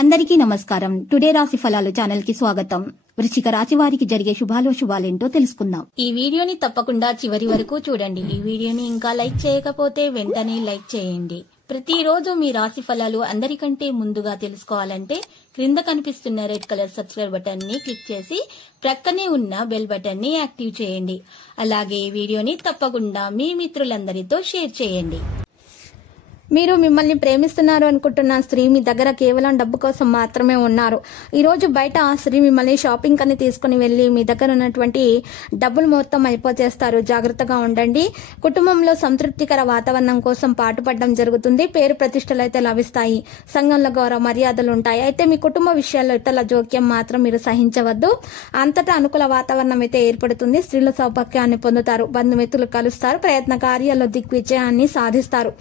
అందరికీ నమస్కారం. టుడే రాశి ఫలాలు ఛానల్ కి స్వాగతం. వృశ్చిక రాశి వారికి జరిగే శుభాలేంటో తెలుసుకుందాం. ఈ వీడియోని తప్పకుండా చివరి వరకు చూడండి. ఈ వీడియోని ఇంకా లైక్ చేయకపోతే వెంటనే లైక్ చేయండి. ప్రతిరోజు మీ రాశి ఫలాలు అందరికంటే ముందుగా తెలుసుకోవాలంటే క్రింద కనిపిస్తున్న రెడ్ కలర్ సబ్స్క్రైబ్ బటన్ ని క్లిక్ చేసి ప్రక్కనే ఉన్న బెల్ బటన్ ని యాక్టివ్ చేయండి. అలాగే ఈ వీడియోని తప్పకుండా మీ మిత్రులందరితో షేర్ చేయండి. మీరు మిమ్మల్ని ప్రేమిస్తున్నారు అనుకుంటున్న స్త్రీ మీ దగ్గర కేవలం డబ్బు కోసం మాత్రమే ఉన్నారు. ఈ రోజు బయట ఆ స్త్రీ మిమ్మల్ని షాపింగ్ అని తీసుకుని వెళ్లి మీ దగ్గర ఉన్నటువంటి డబ్బులు మొత్తం అయిపోచేస్తారు. జాగ్రత్తగా ఉండండి. కుటుంబంలో సంతృప్తికర వాతావరణం కోసం పాటుపడడం జరుగుతుంది. పేరు ప్రతిష్టలు అయితే లభిస్తాయి. సంఘంలో గౌరవ మర్యాదలు ఉంటాయి. అయితే మీ కుటుంబ విషయాల్లో ఇతరుల జోక్యం మాత్రం మీరు సహించవద్దు. అంతటా అనుకూల వాతావరణం అయితే ఏర్పడుతుంది. స్త్రీల సౌభాగ్యాన్ని పొందుతారు. బంధుమిత్రులు కలుస్తారు. ప్రయత్న కార్యాల్లో దిగ్విజయాన్ని సాధిస్తారు.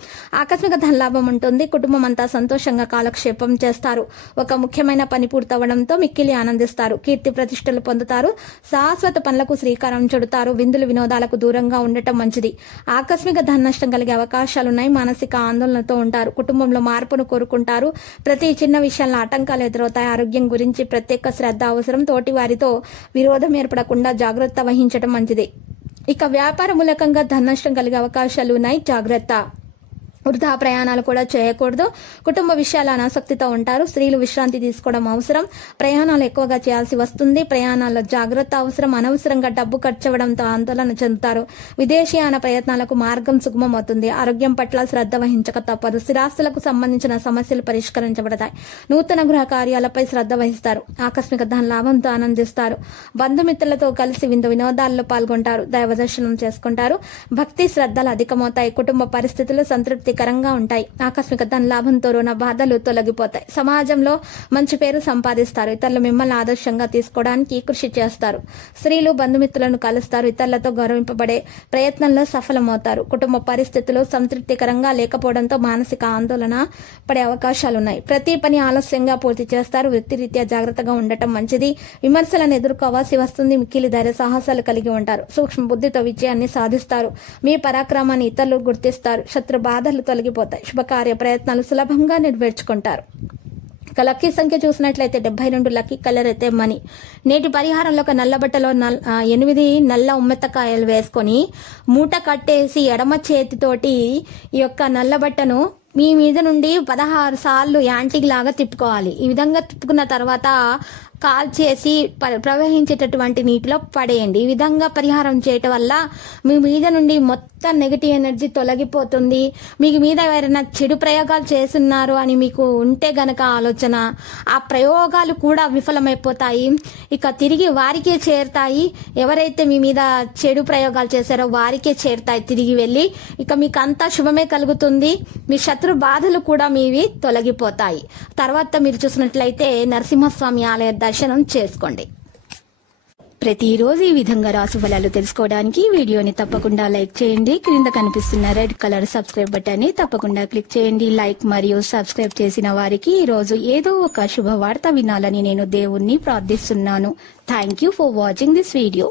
ఆకస్మిక ధనలాభం ఉంటుంది. కుటుంబం అంతా సంతోషంగా కాలక్షేపం చేస్తారు. ఒక ముఖ్యమైన పని పూర్తవడంతో మిక్కిలి ఆనందిస్తారు. కీర్తి ప్రతిష్టలు పొందుతారు. శాశ్వత పనులకు శ్రీకారం చుడతారు. విందులు వినోదాలకు దూరంగా ఉండటం మంచిది. ఆకస్మిక ధన నష్టం కలిగే అవకాశాలున్నాయి. మానసిక ఆందోళనతో ఉంటారు. కుటుంబంలో మార్పును కోరుకుంటారు. ప్రతి చిన్న విషయాల్లో ఆటంకాలు ఎదురవుతాయి. ఆరోగ్యం గురించి ప్రత్యేక శ్రద్ధ అవసరం. తోటి వారితో విరోధం ఏర్పడకుండా జాగ్రత్త వహించడం మంచిది. ఇక వ్యాపార మూలకంగా ధన నష్టం కలిగే అవకాశాలు ఉన్నాయి. జాగ్రత్త. వృధా ప్రయాణాలు కూడా చేయకూడదు. కుటుంబ విషయాల అనాసక్తితో ఉంటారు. స్త్రీలు విశ్రాంతి తీసుకోవడం అవసరం. ప్రయాణాలు ఎక్కువగా చేయాల్సి వస్తుంది. ప్రయాణాల్లో జాగ్రత్త అవసరం. అనవసరంగా డబ్బు ఖర్చవడంతో ఆందోళన చెందుతారు. విదేశీయాన ప్రయత్నాలకు మార్గం సుగమం అవుతుంది. ఆరోగ్యం పట్ల శ్రద్ధ వహించక తప్పదు. స్థిరాస్తులకు సంబంధించిన సమస్యలు పరిష్కరించబడతాయి. నూతన గృహ కార్యాలపై శ్రద్ధ వహిస్తారు. ఆకస్మిక ధన లాభంతో ఆనందిస్తారు. బంధుమిత్రులతో కలిసి విందు వినోదాల్లో పాల్గొంటారు. దైవ దర్శనం చేసుకుంటారు. భక్తి శ్రద్ధలు అధికమవుతాయి. కుటుంబ పరిస్థితులు సంతృప్తి కరంగా ఉంటాయి. ఆకస్మిక ధన లాభంతో రుణ బాధలు తొలగిపోతాయి. సమాజంలో మంచి పేరు సంపాదిస్తారు. ఇతరులు మిమ్మల్ని ఆదర్శంగా తీసుకోవడానికి కృషి చేస్తారు. స్త్రీలు బంధుమిత్రులను కలుస్తారు. ఇతరులతో గౌరవింపబడే ప్రయత్నంలో సఫలమవుతారు. కుటుంబ పరిస్థితులు సంతృప్తికరంగా లేకపోవడంతో మానసిక ఆందోళన పడే అవకాశాలున్నాయి. ప్రతి పని ఆలస్యంగా పూర్తి చేస్తారు. వృత్తిరీత్యా జాగ్రత్తగా ఉండటం మంచిది. విమర్శలను ఎదుర్కోవాల్సి వస్తుంది. మిక్కిలి ధైర్య సాహసాలు కలిగి ఉంటారు. సూక్ష్మ బుద్ధితో విజయాన్ని సాధిస్తారు. మీ పరాక్రమాన్ని ఇతరులు గుర్తిస్తారు. శత్రు బాధలు తొలగిపోతాయి. శుభకార్య ప్రయత్నాలు సులభంగా నెరవేర్చుకుంటారు. ఇక లక్కీ సంఖ్య చూసినట్లయితే 72. లక్కీ కలర్ అయితే మనీ. నేటి పరిహారంలో ఒక నల్ల బట్టలో 8 నల్ల ఉమ్మెత్తకాయలు వేసుకొని మూట కట్టేసి ఎడమ చేతితోటి ఈ యొక్క నల్ల బట్టను మీ మీద నుండి 16 సార్లు యాంటిక్ లాగా తిప్పుకోవాలి. ఈ విధంగా తిప్పుకున్న తర్వాత కాల్ చేసి ప్రవహించేటటువంటి నీటిలో పడేయండి. ఈ విధంగా పరిహారం చేయటం వల్ల మీ మీద నుండి మొత్తం నెగిటివ్ ఎనర్జీ తొలగిపోతుంది. మీకు మీద ఎవరైనా చెడు ప్రయోగాలు చేస్తున్నారు అని మీకు ఉంటే గనక ఆలోచన, ఆ ప్రయోగాలు కూడా విఫలమైపోతాయి. ఇక తిరిగి వారికే చేరుతాయి. ఎవరైతే మీ మీద చెడు ప్రయోగాలు చేశారో వారికే చేరుతాయి తిరిగి వెళ్ళి. ఇక మీకు అంతా శుభమే కలుగుతుంది. మీ శత్రు బాధలు కూడా మీవి తొలగిపోతాయి. తర్వాత మీరు చూసినట్లయితే నరసింహస్వామి ఆలయ దర్శనం చేసుకోండి. ప్రతిరోజు ఈ విధంగా రాశి ఫలాలు తెలుసుకోవడానికి వీడియోని తప్పకుండా లైక్ చేయండి. క్రింద కనిపిస్తున్న రెడ్ కలర్ సబ్స్క్రైబ్ బటన్ ని తప్పకుండా క్లిక్ చేయండి. లైక్ మరియు సబ్స్క్రైబ్ చేసిన వారికి ఈ రోజు ఏదో ఒక శుభవార్త వినాలని నేను దేవుణ్ణి ప్రార్థిస్తున్నాను. Thank you for watching this video.